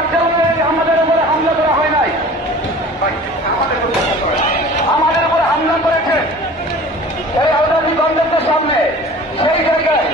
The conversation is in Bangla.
কার্যালয়ে আমাদের উপরে হামলা করা হয় নাই, আমাদের উপরে হামলা করেছে এই আদালত কমপ্লেক্সের সামনে, সেই জায়গায়